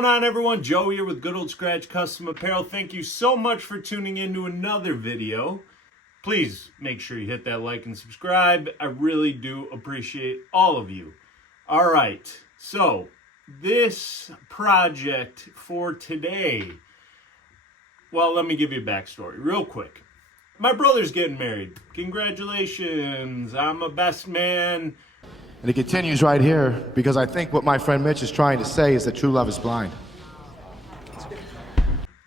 going on, everyone? Joe here with Good Old Scratch Custom Apparel. Thank you so much for tuning in to another video. Please make sure you hit that like and subscribe. I really do appreciate all of you. All right, so this project for today, well, let me give you a backstory real quick. My brother's getting married. Congratulations. I'm a best man. And it continues right here because I think what my friend Mitch is trying to say is that true love is blind.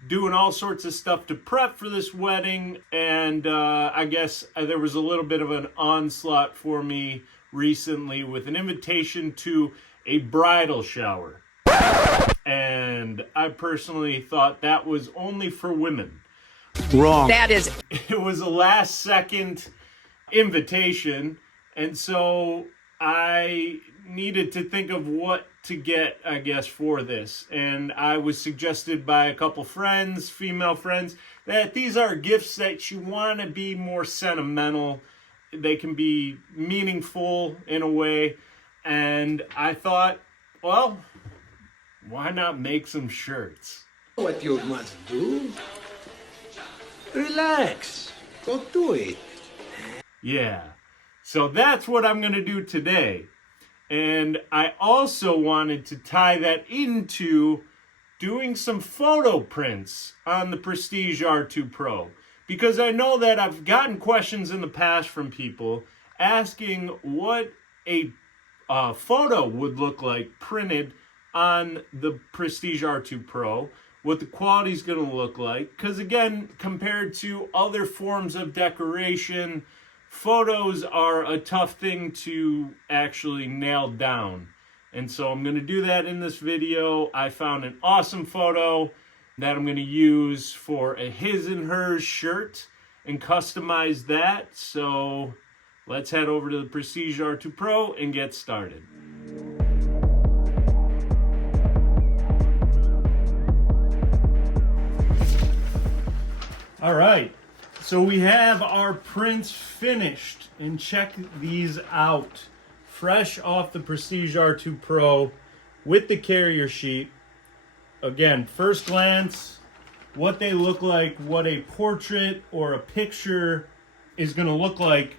Doing all sorts of stuff to prep for this wedding, and I guess there was a little bit of an onslaught for me recently with an invitation to a bridal shower. And I personally thought that was only for women. Wrong. That is. It was a last second invitation, and so I needed to think of what to get, I guess, for this. And I was suggested by a couple friends, female friends, that these are gifts that you want to be more sentimental. They can be meaningful in a way. And I thought, well, why not make some shirts? What you must do? Relax. Go do it. Yeah. So that's what I'm going to do today. And I also wanted to tie that into doing some photo prints on the Prestige R2 Pro. Because I know that I've gotten questions in the past from people asking what a photo would look like printed on the Prestige R2 Pro, what the quality is going to look like. Because again, compared to other forms of decoration, photos are a tough thing to actually nail down. And so I'm going to do that in this video. I found an awesome photo that I'm going to use for a his and hers shirt and customize that. So let's head over to the Prestige R2 Pro and get started. All right. So we have our prints finished, and check these out. Fresh off the Prestige R2 Pro with the carrier sheet. Again, first glance, what they look like, what a portrait or a picture is going to look like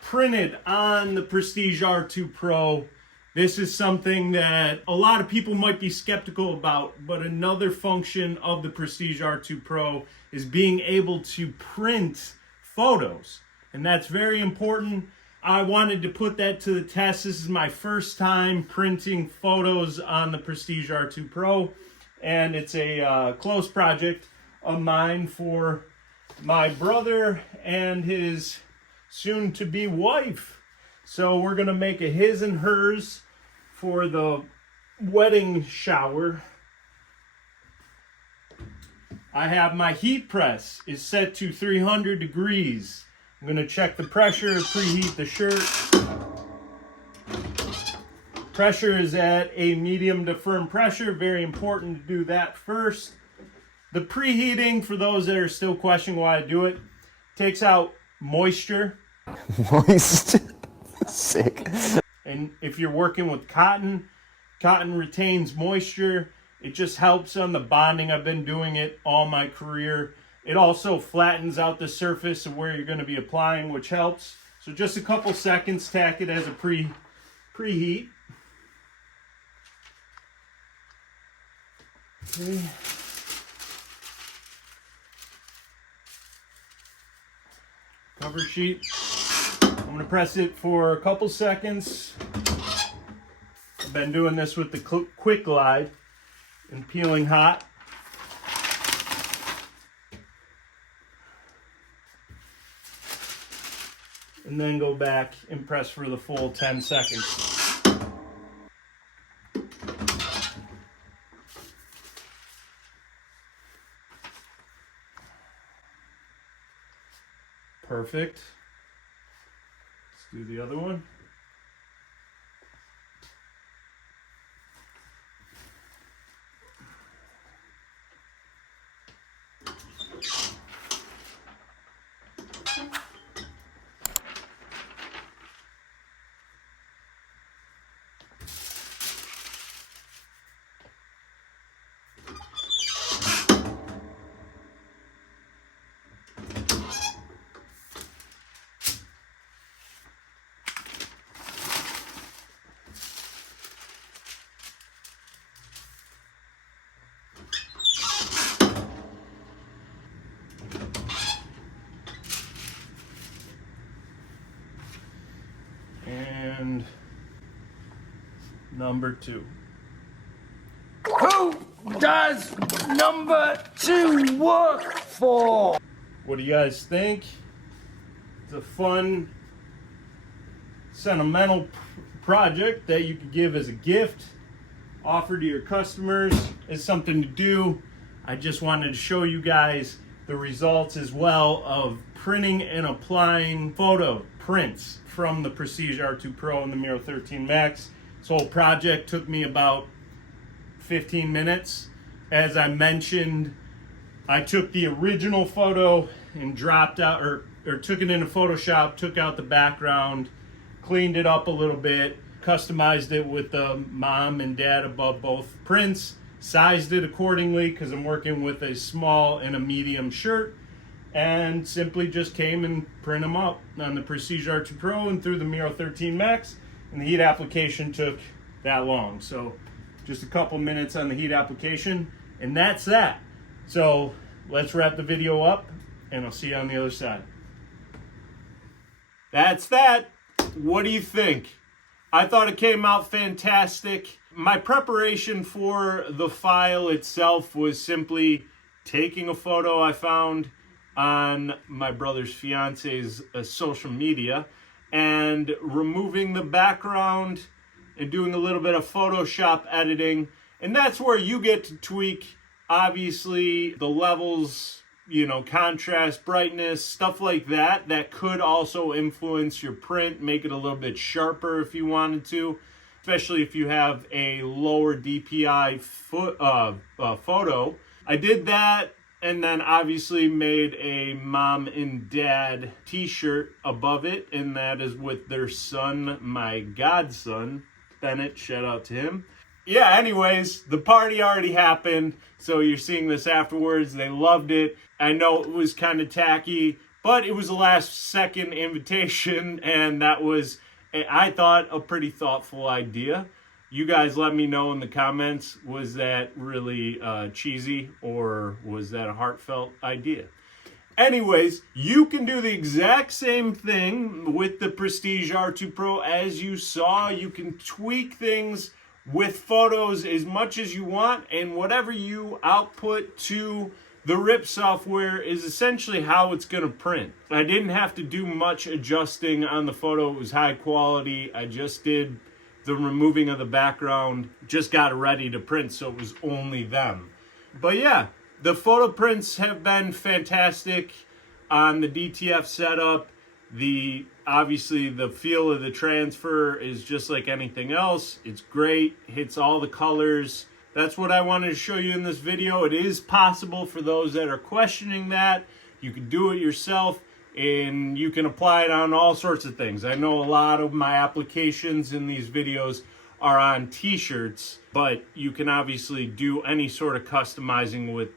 printed on the Prestige R2 Pro. This is something that a lot of people might be skeptical about, but another function of the Prestige R2 Pro is being able to print photos. And that's very important. I wanted to put that to the test. This is my first time printing photos on the Prestige R2 Pro. And it's a close project of mine for my brother and his soon-to-be wife. So we're going to make a his and hers for the wedding shower. I have my heat press is set to 300 degrees. I'm going to check the pressure, preheat the shirt. Pressure is at a medium to firm pressure. Very important to do that first. The preheating, for those that are still questioning why I do it, takes out moisture. Moist. Sick. And if you're working with cotton, cotton retains moisture. It just helps on the bonding. I've been doing it all my career. It also flattens out the surface of where you're going to be applying, which helps. So just a couple seconds, tack it as a preheat. Okay. Cover sheet. I'm going to press it for a couple seconds. I've been doing this with the Quick Glide and peeling hot. And then go back and press for the full 10 seconds. Perfect. Let's do the other one. And number 2. Who does number 2 work for? What do you guys think? It's a fun, sentimental project that you could give as a gift, offer to your customers. It's something to do. I just wanted to show you guys the results as well of printing and applying photo prints from the Prestige R2 Pro and the Miro 13 Max. This whole project took me about 15 minutes. As I mentioned, I took the original photo and dropped out, or took it into Photoshop, took out the background, cleaned it up a little bit, customized it with the mom and dad above both prints, sized it accordingly because I'm working with a small and a medium shirt, and simply just came and print them up on the Prestige R2 Pro and through the Miro 13 Max. And the heat application took that long. So just a couple minutes on the heat application, and that's that. So let's wrap the video up, and I'll see you on the other side. That's that. What do you think? I thought it came out fantastic. My preparation for the file itself was simply taking a photo I found on my brother's fiance's social media and removing the background and doing a little bit of Photoshop editing. And that's where you get to tweak, obviously, the levels, you know, contrast, brightness, stuff like that. That could also influence your print, make it a little bit sharper if you wanted to, especially if you have a lower DPI photo. I did that, and then obviously made a mom and dad t-shirt above it, and that is with their son, my godson, Bennett, shout out to him. Yeah, anyways, the party already happened, so you're seeing this afterwards. They loved it. I know it was kind of tacky, but it was a last-second invitation, and that was, I thought, a pretty thoughtful idea. You guys let me know in the comments, was that really cheesy, or was that a heartfelt idea? Anyways, you can do the exact same thing with the Prestige R2 Pro as you saw. You can tweak things with photos as much as you want, and whatever you output to the RIP software is essentially how it's going to print. I didn't have to do much adjusting on the photo. It was high quality. I just did the removing of the background, just got it ready to print, so it was only them. But yeah, the photo prints have been fantastic on the DTF setup. Obviously the feel of the transfer is just like anything else. It's great, hits all the colors. That's what I wanted to show you in this video. It is possible for those that are questioning that. You can do it yourself, and you can apply it on all sorts of things. I know a lot of my applications in these videos are on t-shirts, but you can obviously do any sort of customizing with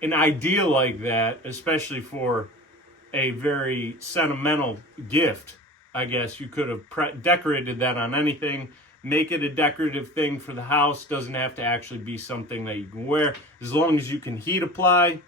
an idea like that, especially for a very sentimental gift. I guess you could have decorated that on anything. Make it a decorative thing for the house. Doesn't have to actually be something that you can wear. As long as you can heat apply,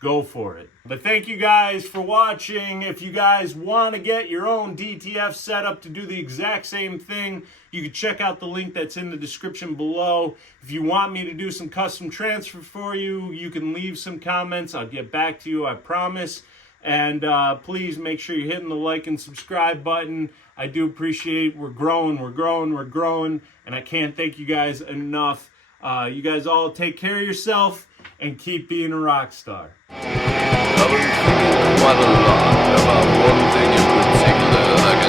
go for it. But thank you guys for watching. If you guys want to get your own DTF setup to do the exact same thing, you can check out the link that's in the description below. If you want me to do some custom transfer for you, you can leave some comments. I'll get back to you, I promise. And please make sure you're hitting the like and subscribe button. I do appreciate, we're growing, and I can't thank you guys enough. You guys all take care of yourself and keep being a rock star. I've been thinking quite a lot about one thing in particular, like